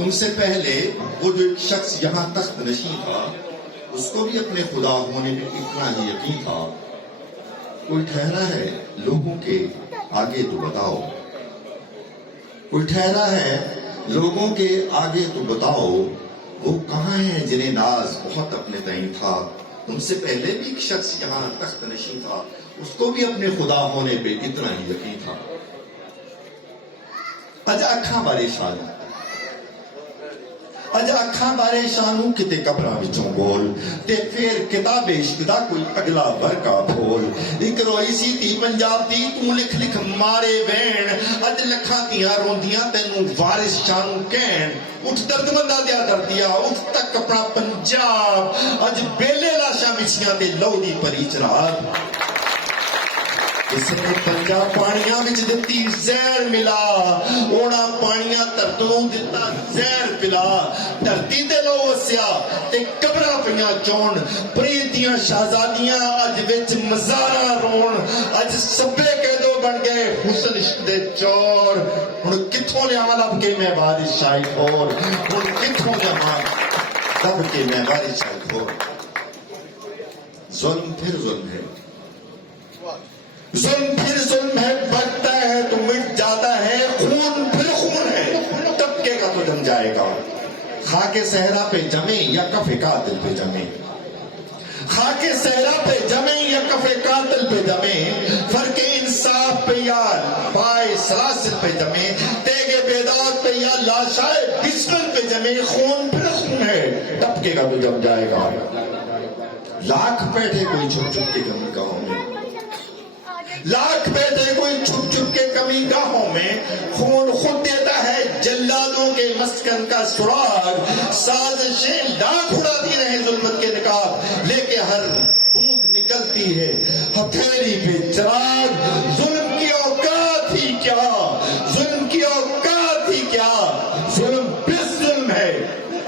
تم سے پہلے وہ جو ایک شخص یہاں تخت نشین تھا اس کو بھی اپنے خدا ہونے میں اتنا ہی یقین تھا. کوئی ٹھہرا ہے لوگوں کے آگے تو بتاؤ, کوئی ٹھہرا ہے لوگوں کے آگے تو بتاؤ, وہ کہاں ہیں جنہیں ناز بہت اپنے تئیں تھا. تم سے پہلے بھی ایک شخص یہاں تخت نشین تھا, اس کو بھی اپنے خدا ہونے پہ اتنا ہی یقین تھا. اج اکھاں بارے شان اج اکھاں بارے شانوں کتے قبراں وچوں بول تے پھر کتاب عشق دا کوئی اگلا ورقہ کھول. ایک روئی سی تھی پنجاب دی تو لکھ لکھ مارے وین, اج لکھاں تیاں روندیاں تینوں وارث شانوں کہن. اٹھ درد مندہ دیا دردیا اٹھ تک اپنا پنجاب, اج بیلے لاشاں بچیاں تے لو دی پری چراغ. کسی نے پنجاب پانیاں وچ دتی زہر ملا, اونا پانیاں ترتوں دتا زہر پلا. دھرتی تے لو وسیا تے قبراں پیاں چون, پریتیاں شہزادیاں اج وچ مزاراں رون. اج سبے قیدو بن گئے حسن عشق دے چور, ہن کتھوں لیاواں لب کے میں بارش شائی خور, ہن کتھوں لیاواں لب کے میں بارش شائی خور. ظلم پھر ظلم ہے, ظلم پھر ظلم ہے, بڑھتا ہے تو مٹ جاتا ہے, خون پھر خون ہے, طبقے کا تو جم جائے گا. خاک صحرا پہ جمے یا کف قاتل پہ جمے, خاک صحرا پہ جمے یا کف قاتل پہ جمے, فرق انصاف پہ یا پائے سلاسل پہ جمے, تیغ بیداد پہ یا لاشائے بسمل پہ جمے. خون پھر خون ہے, طبقے کا تو جم جائے گا. لاکھ بیٹھے کوئی چھپ چھپ کے کمی گاہوں میں, لاکھ بیٹھے کوئی چھپ چھپ کے کمی گاہوں میں, خون خود دیتا ہے جلادوں کے مسکن کا سراغ. سازشیں لاکھ اڑاتی رہے ظلمت کے نقاب, لے کے ہر بوند نکلتی ہے ہتھیلی پہ چراغ. ظلم کی اوقات ہی کیا, ظلم کی اوقات ہی کیا, ظلم بس ظلم ہے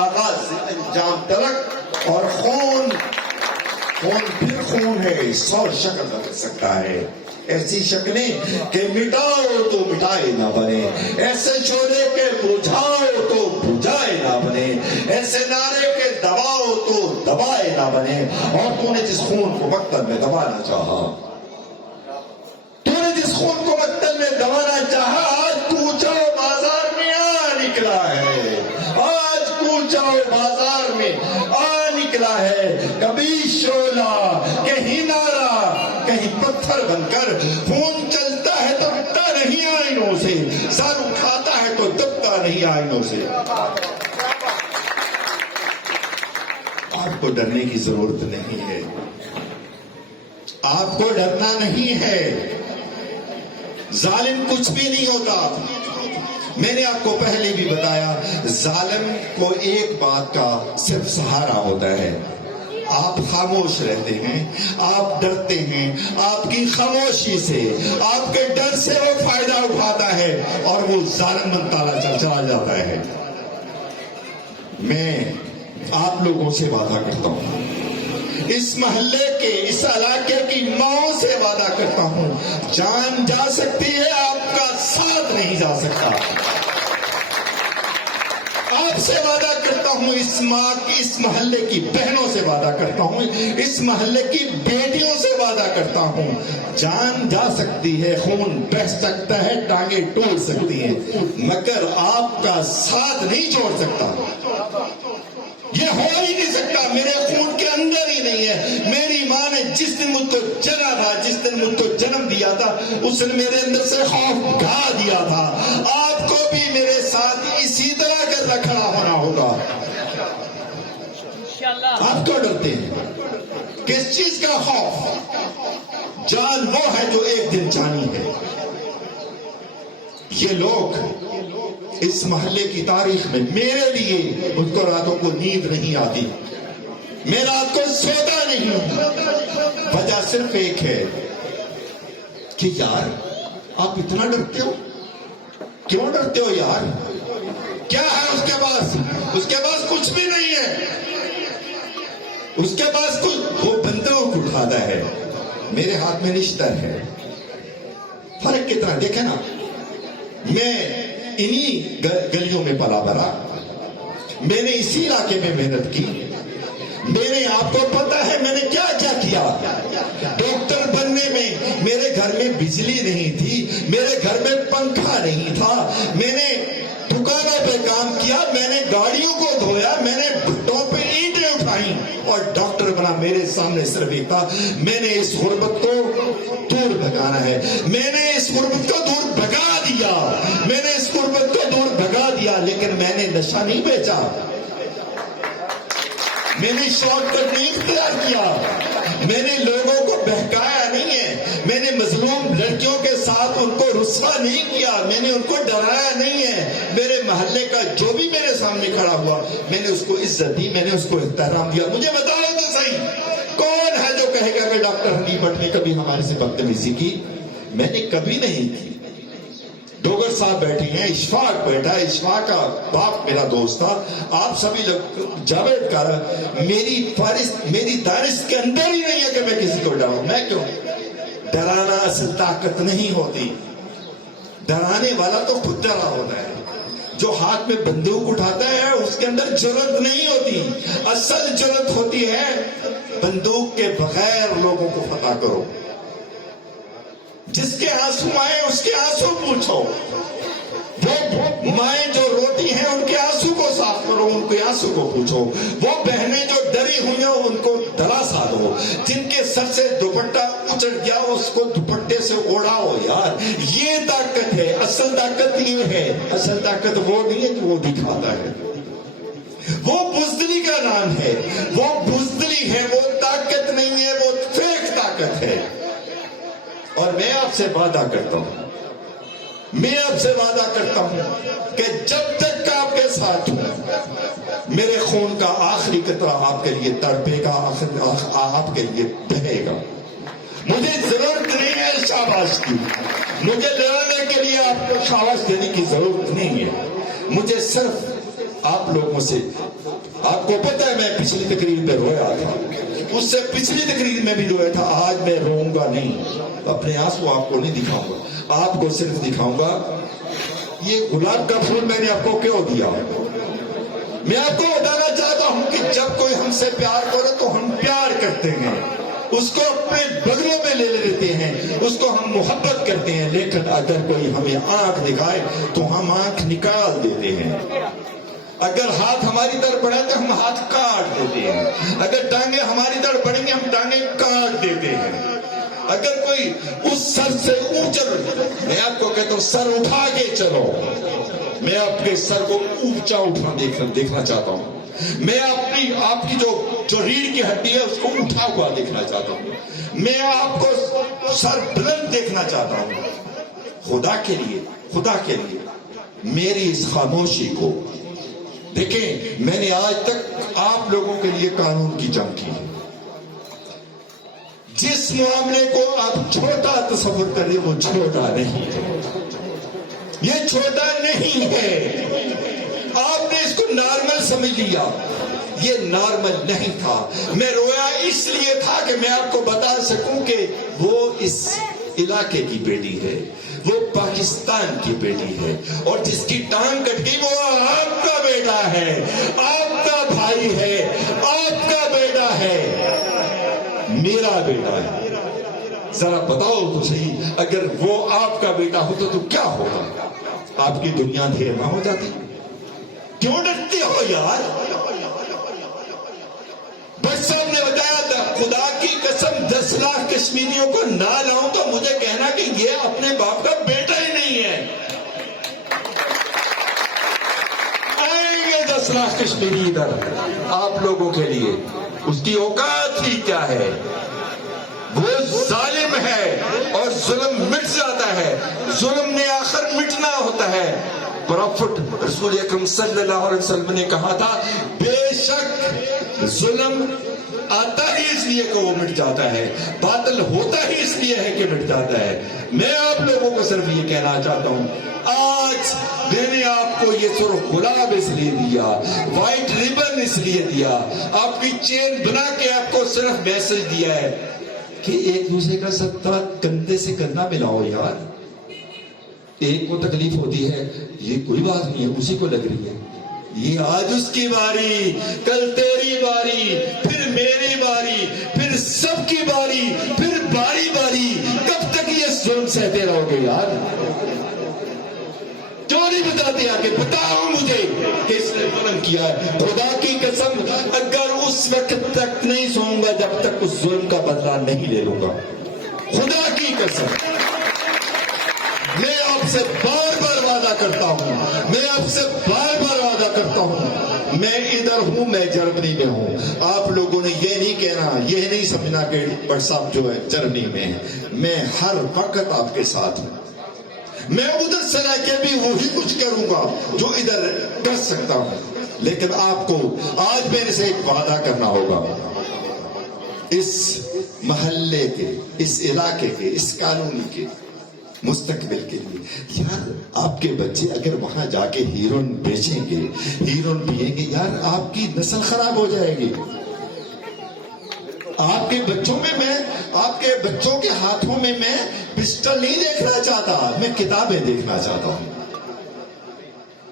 آغاز سے انجام تلک. اور خون پھر خون ہے, 100 شکل بدل سکتا ہے. ایسی شکلیں کہ مٹاؤ تو مٹائے نہ بنے, ایسے شعلے کے بجھاؤ تو بجھائے نہ بنے, ایسے نعرے کے دباؤ تو دبائے نہ بنے. اور تو نے جس خون کو مقتل میں دبانا چاہا, تو نے جس خون کو مقتل میں دبانا چاہا, آج کوچاؤ بازار میں آ نکلا ہے, آج کوچاؤ بازار میں آ نکلا ہے. کبھی شعلہ کہیں نعرہ کہیں پتھر بن کر, خون چلتا ہے تو ہٹتا نہیں آئینوں سے, سر اٹھاتا ہے تو دبتا نہیں آئینوں سے. آپ کو ڈرنے کی ضرورت نہیں ہے, آپ کو ڈرنا نہیں ہے. ظالم کچھ بھی نہیں ہوتا. میں نے آپ کو پہلے بھی بتایا, ظالم کو ایک بات کا صرف سہارا ہوتا ہے, آپ خاموش رہتے ہیں, آپ ڈرتے ہیں, آپ کی خاموشی سے, آپ کے ڈر سے وہ فائدہ اٹھاتا ہے اور وہ ظالم بنتا چلا جاتا ہے. میں آپ لوگوں سے وعدہ کرتا ہوں, اس محلے کے, اس علاقے کی ماؤں سے وعدہ کرتا ہوں, جان جا سکتی ہے, آپ کا ساتھ نہیں جا سکتا. آپ سے وعدہ کرتا ہوں, اس ماں کی, اس محلے کی بہنوں سے وعدہ کرتا ہوں, اس محلے کی بیٹیوں سے وعدہ کرتا ہوں, جان جا سکتی ہے, خون بہہ سکتا ہے, ٹانگیں ٹوٹ سکتی ہیں, مگر آپ کا ساتھ نہیں چھوڑ سکتا. یہ ہو ہی نہیں سکتا, میرے خون کے اندر ہی نہیں ہے. میری ماں نے جس دن مجھ کو جنا تھا, جس دن مجھ کو جنم دیا تھا, اس نے میرے اندر سے خوف ڈھا دیا تھا. آپ کو بھی میرے ساتھ اسی طرح کر رکھنا ہونا ہوگا. آپ کیوں ڈرتے ہیں, کس چیز کا خوف؟ جان وہ ہے جو ایک دن جانی ہے. یہ لوگ اس محلے کی تاریخ میں میرے لیے مجھ کو راتوں کو نیند نہیں آتی, میں رات کو سوتا نہیں. وجہ صرف ایک ہے کہ یار آپ اتنا ڈرتے ہو, کیوں ڈرتے ہو یار؟ کیا ہے اس کے پاس؟ اس کے پاس کچھ بھی نہیں ہے, اس کے پاس کچھ, وہ بندوں کو اٹھاتا ہے, میرے ہاتھ میں نشتر ہے. فرق کتنا دیکھیں نا, میں انہی گلیوں میں پلا بھرا, میں نے اسی علاقے میں محنت کی. میں نے, آپ کو پتا ہے میں نے کیا کیا کیا. ڈاکٹر بننے میں میرے گھر میں بجلی نہیں تھی, میرے گھر میں پنکھا نہیں تھا. میں نے دکانوں پہ کام کیا, میں نے گاڑیوں کو دھویا, میں نے بھٹوں پہ اینٹیں اٹھائی, اور ڈاکٹر بنا. میرے سامنے صرف ایک تھا, میں نے اس غربت کو دور بھگانا ہے. میں نے اس غربت کو دور بھگا دیا, میں نے اس غربت کو دور بھگا دیا. لیکن میں نے نشہ نہیں بیچا, میں نے شارٹ کٹ نہیں اختیار کیا, میں نے لوگوں کو بہکایا نہیں ہے, میں نے مظلوم لڑکیوں کے ساتھ ان کو رسوا نہیں کیا, میں نے ان کو ڈرایا نہیں ہے. میرے محلے کا جو بھی میرے سامنے کھڑا ہوا, میں نے اس کو عزت دی, میں نے اس کو احترام دیا. مجھے بتاؤ تو صحیح, کون ہے جو کہے گا کہ ڈاکٹر حنیف بٹ نے کبھی ہمارے سے بدتمیزی کی؟ میں نے کبھی نہیں کی. ڈوگر صاحب بیٹھے ہیں, اشفاق بیٹھا ہے, اشفاق کا باپ میرا دوست تھا. آپ سبھی لوگ, جاوید کار, میری فارست, میری دانش کے اندر ہی نہیں ہے کہ میں کسی کو ڈراؤں. میں کیوں؟ ڈرانا اصل طاقت نہیں ہوتی, ڈرانے والا تو خود ڈرا ہوتا ہے. جو ہاتھ میں بندوق اٹھاتا ہے اس کے اندر جرأت نہیں ہوتی. اصل جرأت ہوتی ہے بندوق کے بغیر لوگوں کو فتح کرو. جس کے آنسو آئے اس کے آنسو پوچھو. وہ مائیں جو روتی ہیں ان کے آنسو کو صاف کرو, ان کے آنسو کو پوچھو. وہ بہنیں جو ڈری ہوئی ہیں ان کو دلاسا دو. جن کے سر سے دوپٹہ اچڑ گیا اس کو دوپٹے سے اوڑھاؤ. یار یہ طاقت ہے, اصل طاقت یہ ہے. اصل طاقت وہ نہیں ہے جو وہ دکھاتا ہے, وہ بزدلی کا نام ہے, وہ بزدلی ہے, وہ طاقت نہیں ہے, وہ فیک طاقت ہے. اور میں آپ سے وعدہ کرتا ہوں, میں آپ سے وعدہ کرتا ہوں کہ جب تک آپ کے ساتھ ہوں میرے خون کا آخری قطرہ آپ کے لیے تڑپے گا, آپ کے لیے بہے گا. مجھے ضرورت نہیں ہے شاباش کی, مجھے لڑانے کے لیے آپ کو شاباش دینے کی ضرورت نہیں ہے. مجھے صرف آپ لوگوں سے, آپ کو پتہ ہے میں پچھلی تقریر میں رویا تھا, اس سے پچھلی تقریر میں بھی رویا تھا. آج میں روؤں گا نہیں, اپنے آنسو آپ کو نہیں دکھاؤں گا, آپ کو صرف دکھاؤں گا یہ گلاب کا پھول میں نے آپ کو کیوں دیا. میں آپ کو بتانا چاہتا ہوں کہ جب کوئی ہم سے پیار کرے تو ہم پیار کرتے ہیں, اس کو اپنے بغلوں میں لے لیتے ہیں, اس کو ہم محبت کرتے ہیں. لیکن اگر کوئی ہمیں آنکھ دکھائے تو ہم آنکھ نکال دیتے ہیں. اگر ہاتھ ہماری طرف بڑھے تو ہم ہاتھ کاٹ دیتے ہیں. اگر ٹانگیں ہماری طرف بڑھیں گے ہم ٹانگیں کاٹ دیتے ہیں. اگر کوئی اس سر سے اونچا, میں آپ کو کہتا ہوں سر اٹھا کے چلو, میں آپ کے سر کو اونچا اٹھا دیکھنا چاہتا ہوں. میں آپ کی جو ریڑھ کی ہڈی ہے اس کو اٹھا ہوا دیکھنا چاہتا ہوں. میں آپ کو سر بلند دیکھنا چاہتا ہوں. خدا کے لیے میری اس خاموشی کو دیکھیں. میں نے آج تک آپ لوگوں کے لیے قانون کی جنگ کی. جس معاملے کو آپ چھوٹا تصور کریں وہ چھوٹا نہیں ہے, یہ چھوٹا نہیں ہے. آپ نے اس کو نارمل سمجھ لیا, یہ نارمل نہیں تھا. میں رویا اس لیے تھا کہ میں آپ کو بتا سکوں کہ وہ اس علاقے کی بیٹی ہے, وہ پاکستان کی بیٹی ہے, اور جس کی ٹانگ کٹ گئی وہ آپ کا بیٹا ہے, آپ کا بھائی ہے, آپ کا بیٹا ہے, میرا بیٹا ہے. ذرا بتاؤ تو صحیح, اگر وہ آپ کا بیٹا ہوتا تو کیا ہوگا؟ آپ کی دنیا ڈھیر نہ ہو جاتی؟ کیوں ڈرتے ہو یار؟ بس صاحب نے بتایا تھا, خدا کی قسم 10 لاکھ کشمیریوں کو نہ لاؤں تو مجھے کہنا کہ یہ اپنے باپ کا بیٹا ہی نہیں ہے. آئیں گے 10 لاکھ کشمیری ادھر آپ لوگوں کے لیے. اس کی اوقات ہی کیا ہے؟ وہ ظالم ہے اور ظلم مٹ جاتا ہے. ظلم نے آخر مٹنا ہوتا ہے. پروفٹ رسول اکرم صلی اللہ علیہ وسلم نے کہا تھا بے شک ظلم آتا ہی اس لیے کہ وہ مٹ جاتا ہے, باطل ہوتا ہی اس لیے ہے کہ مٹ جاتا ہے. میں آپ لوگوں کو صرف یہ کہنا چاہتا ہوں, آج میں نے آپ کو یہ سرخ گلاب اس لیے دیا, وائٹ ریبن اس لیے دیا, آپ کی چین بنا کے آپ کو صرف میسج دیا ہے کہ ایک دوسرے کا صدقہ کندھے سے کندھا ملاؤ یار. ایک کو تکلیف ہوتی ہے, یہ کوئی بات نہیں ہے, اسی کو لگ رہی ہے, یہ آج اس کی باری، کل تیری باری، پھر میری باری، پھر سب کی باری، پھر باری باری. کب تک یہ ظلم سہتے رہو گے یار؟ کیوں نہیں بتاتے آ کے؟ بتاؤ مجھے کس نے ظلم کیا ہے. خدا کی قسم اگر اس وقت تک نہیں سوؤں گا جب تک اس ظلم کا بدلہ نہیں لے لوں گا. خدا کی قسم میں آپ سے بار بار وعدہ کرتا ہوں، میں آپ سے بار بار وعدہ کرتا ہوں، میں ادھر ہوں، میں جرمنی میں ہوں. آپ لوگوں نے یہ نہیں کہنا، یہ نہیں سمجھنا کہ بٹ صاحب جو ہے جرمنی میں ہے. میں ہر وقت آپ کے ساتھ ہوں. میں ادھر سے رہ کے بھی وہی کچھ کروں گا جو ادھر کر سکتا ہوں. لیکن آپ کو آج میرے سے ایک وعدہ کرنا ہوگا. اس محلے کے، اس علاقے کے، اس کالونی کے مستقبل کے لیے یار آپ کے بچے اگر وہاں جا کے ہیروئن بیچیں گے، ہیروئن پیئیں گے، یار آپ کی نسل خراب ہو جائے گی. آپ کے بچوں میں میں آپ کے بچوں کے ہاتھوں میں میں پسٹل نہیں دیکھنا چاہتا، میں کتابیں دیکھنا چاہتا ہوں.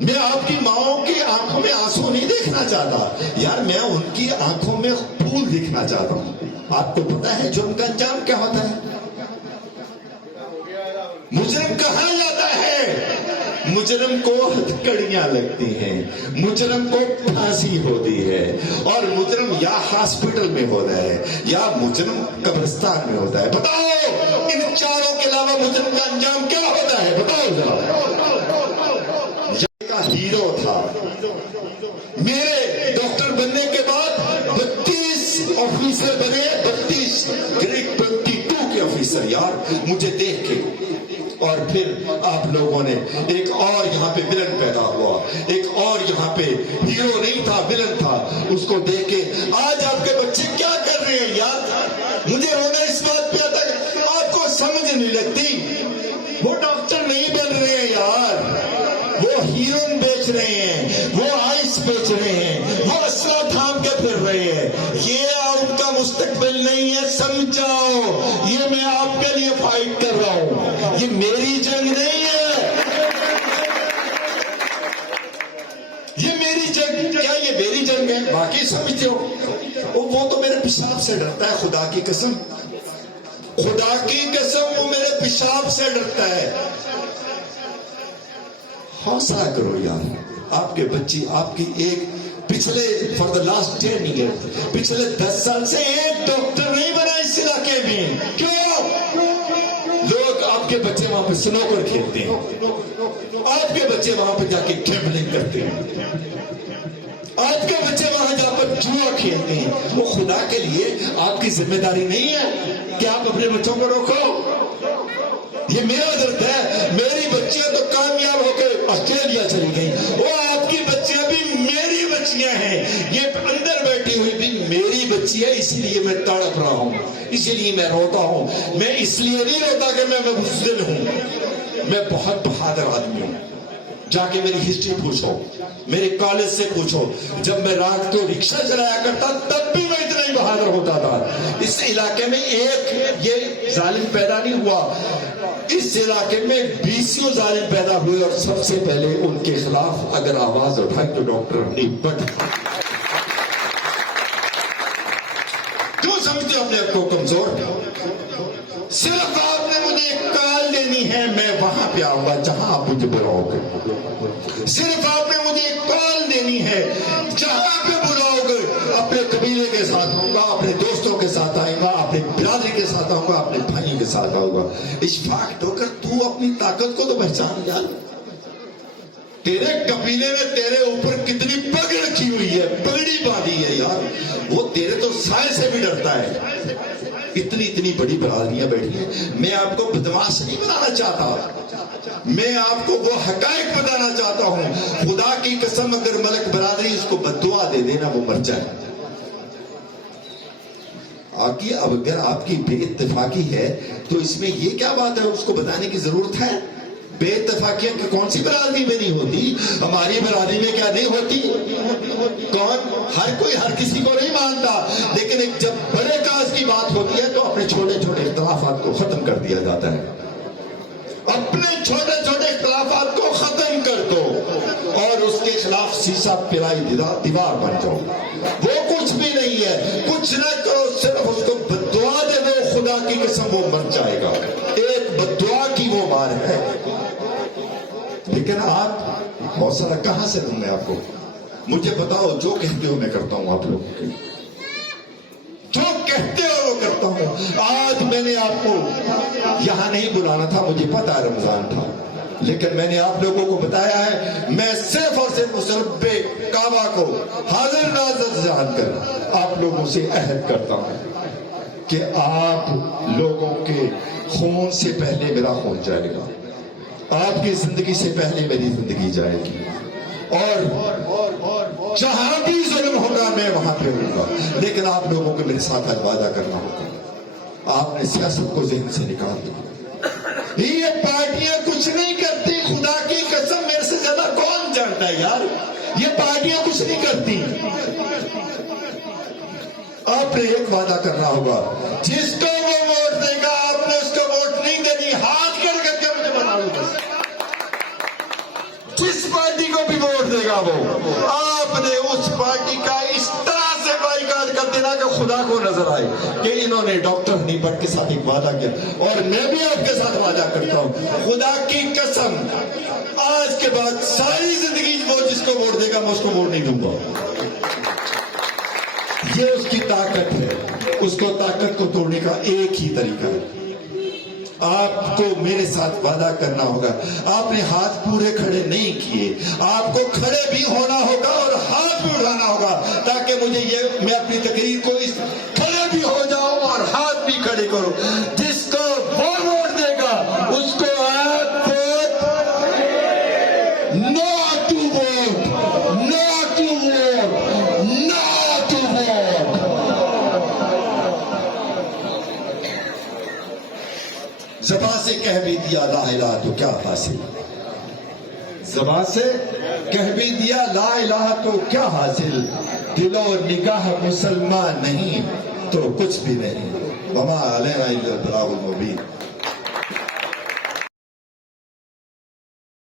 میں آپ کی ماؤں کی آنکھوں میں آنسو نہیں دیکھنا چاہتا یار، میں ان کی آنکھوں میں پھول دیکھنا چاہتا ہوں. آپ کو پتا ہے جرم کا انجام کیا ہوتا ہے؟ مجرم کہاں جاتا ہے؟ مجرم کو ہتھکڑیاں لگتی ہیں، مجرم کو پھانسی ہوتی ہے، اور مجرم یا ہاسپٹل میں ہوتا ہے یا مجرم قبرستان میں ہوتا ہے. بتاؤ ان چاروں کے علاوہ مجرم کا انجام کیا ہوتا ہے؟ بتاؤ ذرا. کا ہیرو تھا. میرے ڈاکٹر بننے کے بعد 32 آفیسر بنے، 32 گریڈ 22 کے آفیسر یار مجھے دیکھ کے. اور پھر آپ لوگوں نے ایک اور یہاں پہ ولن پیدا ہوا، ایک اور یہاں پہ ہیرو نہیں تھا، ولن تھا. اس کو دیکھ کے آج آپ کے بچے کیا کر رہے ہیں یار؟ مجھے رونا اس بات پہ آتا ہے آپ کو سمجھ نہیں لگتی. وہ ڈاکٹر نہیں بن رہے ہیں یار، وہ ہیروئن بیچ رہے ہیں، وہ آئس بیچ رہے ہیں، وہ اسلحہ تھام کے پھر رہے ہیں. یہ ان کا مستقبل نہیں ہے، سمجھاؤ. یہ میں آپ کے لیے فائٹ کر رہا ہوں، یہ میری جنگ نہیں ہے. یہ میری جنگ کیا یہ میری جنگ ہے؟ باقی سمجھتے ہو وہ تو میرے پیشاب سے ڈرتا ہے. خدا کی قسم، خدا کی قسم وہ میرے پیشاب سے ڈرتا ہے. حوصلہ کرو یار. آپ کے بچی آپ کی ایک پچھلے فار دا لاسٹ 10 ایئر پچھلے 10 سال سے ایک ڈاکٹر نہیں بنا اس علاقے میں. کیوں؟ لوگ آپ کے بچے وہاں پہ سنوکر کھیلتے ہیں، آپ کے بچے وہاں پہ جا کے گیمبلنگ کرتے ہیں، آپ کے بچے وہاں جا کر جوا کھیلتے ہیں. وہ خدا کے لیے آپ کی ذمہ داری نہیں ہے کہ آپ اپنے بچوں کو روکو. یہ میرا درد ہے. میری بچیاں تو کامیاب ہو کے آسٹریلیا چلی گئی، وہ آپ کی بچیاں بھی میری بچیاں ہیں. یہ اندر بیٹھی ہوئی بھی میری بچی ہے، اسی لیے میں تڑپ رہا ہوں، اسی لیے میں روتا ہوں. میں اس لیے نہیں روتا کہ میں بزدل ہوں، میں بہت بہادر آدمی ہوں. جا کے میری ہسٹری پوچھو، میرے کالج سے پوچھو. جب میں رات کو رکشہ چلایا کرتا تب بھی میں اتنا ہی بہادر ہوتا تھا. اس علاقے میں ایک یہ ظالم پیدا نہیں ہوا، اس علاقے میں 20 ظالم پیدا ہوئے، اور سب سے پہلے ان کے خلاف اگر آواز اٹھائی تو ڈاکٹر حنیف بٹ. کیوں سمجھتے ہو اپنے آپ کو کمزور؟ صرف آپ نے مجھے ایک کال دینی ہے، میں وہاں پہ آؤں گا جہاں آپ مجھے بلاؤ گے. صرف آپ نے مجھے ایک کال دینی ہے، جہاں پہ بلاؤ گے اپنے قبیلے کے ساتھ آؤں گا، اپنے دوستوں کے ساتھ آئیں گا، اپنے برادری کے ساتھ آؤں گا، اپنے بھائیوں کے ساتھ آؤں گا. اشفاق ہو کر تو اپنی طاقت کو تو پہچان جا. تیرے قبیلے نے تیرے اوپر کتنی پگڑ رکھی ہوئی ہے، پگڑی باندھی ہے یار. وہ تیرے تو سائے سے بھی ڈرتا ہے. اتنی بڑی برادریاں بیٹھی ہیں. میں آپ کو بدماش نہیں بنانا چاہتا، میں آپ کو وہ حقائق بتانا چاہتا ہوں. خدا کی قسم اگر ملک برادری اس کو بددعا دے دینا وہ مر جائے. آگے اب اگر آپ کی بے اتفاقی ہے تو اس میں یہ کیا بات ہے اس کو بتانے کی ضرورت ہے؟ بے اتفاقیاں کہ کون سی برادری میں نہیں ہوتی؟ ہماری برادری میں کیا نہیں ہوتی؟ کون؟ ہر کوئی ہر کسی کو نہیں مانتا، لیکن ایک جب بڑے کاز کی بات ہوتی ہے تو اپنے چھوٹے چھوٹے اختلافات کو ختم کر دیا جاتا ہے. اپنے چھوٹے چھوٹے اختلافات کو ختم کر دو اور اس کے خلاف شیشہ پلائی دیوار بن جاؤ. وہ کچھ بھی نہیں ہے. کچھ نہ کرو, صرف اس کو بددعا دے دو, خدا کی قسم وہ مر جائے گا. ایک بددعا کی وہ مار ہے. لیکن آپ حوصلہ کہاں سے دوں میں آپ کو؟ مجھے بتاؤ, جو کہتے ہو میں کرتا ہوں. آپ لوگوں کے جو کہتے ہو وہ کرتا ہوں. آج میں نے آپ کو یہاں نہیں بلانا تھا, مجھے پتا ہے رمضان تھا, لیکن میں نے آپ لوگوں کو بتایا ہے میں صرف اور صرف اس رب کعبہ کو حاضر ناظر جان کر آپ لوگوں سے عہد کرتا ہوں کہ آپ لوگوں کے خون سے پہلے میرا خون جائے گا, آپ کی زندگی سے پہلے میری زندگی جائے گی, اور جہاں بھی ظلم ہوگا میں وہاں پہ ہوں گا. لیکن آپ لوگوں کو میرے ساتھ وعدہ کرنا ہوگا. آپ نے سیاست کو ذہن سے نکال دیا. یہ پارٹیاں کچھ نہیں کرتی, خدا کی قسم میرے سے زیادہ کون جانتا ہے یار, یہ پارٹیاں کچھ نہیں کرتی. آپ نے ایک وعدہ کرنا ہوگا, جس کو وہ ووٹ دے گا آپ نے اس کو ووٹ نہیں دینی. ہاتھ کر کے مجھے بتاؤ, بس جس پارٹی کو بھی ووٹ دے گا وہ آپ نے اس پارٹی کا اس طرح سے بائیکاٹ کر دینا کہ خدا کو نظر آئے کہ انہوں نے ڈاکٹر حنیبت کے ساتھ ایک وعدہ کیا. اور میں بھی آپ کے ساتھ وعدہ کرتا ہوں, خدا کی قسم آج کے بعد ساری زندگی وہ جس کو ووٹ دے گا میں اس کو ووٹ نہیں دوں گا. یہ اس کی طاقت ہے. اس کو طاقت کو توڑنے کا ایک ہی طریقہ ہے, آپ کو میرے ساتھ وعدہ کرنا ہوگا. آپ نے ہاتھ پورے کھڑے نہیں کیے, آپ کو کھڑے بھی ہونا ہوگا اور ہاتھ بھی اٹھانا ہوگا تاکہ مجھے میں اپنی تقریر کو اس کھڑے بھی ہو جاؤں اور ہاتھ بھی کھڑے کروں. جس کو وہ ووٹ دے گا اس کو آپ no to vote, no to vote, no to vote. زبان سے کہہ بھی دیا لا الہ تو کیا حاصل, زبان سے کہہ بھی دیا لا الہ تو کیا حاصل, دل و نگاہ مسلمان نہیں تو کچھ بھی نہیں. وما علینا الا البلاغ المبین.